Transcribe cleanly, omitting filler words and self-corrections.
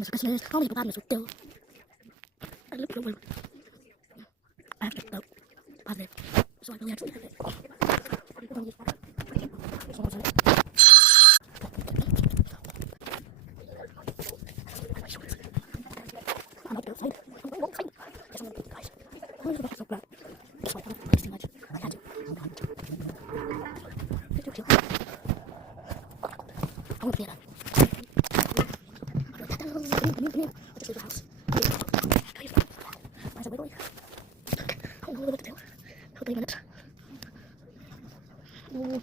hippopotamus, only hippopotamus would do. I look over. I have to vote positive, so I really actually have it. People don't use water. So what's it? I'm not outside. I'm not outside. Yes, I'm not guys. I'm going to the back. That's why I don't too much. I had to. I'm going to. I want to play that. Come in. I'll just leave the house. Why is it wiggly? I don't know what to do. For 3 minutes. Mm.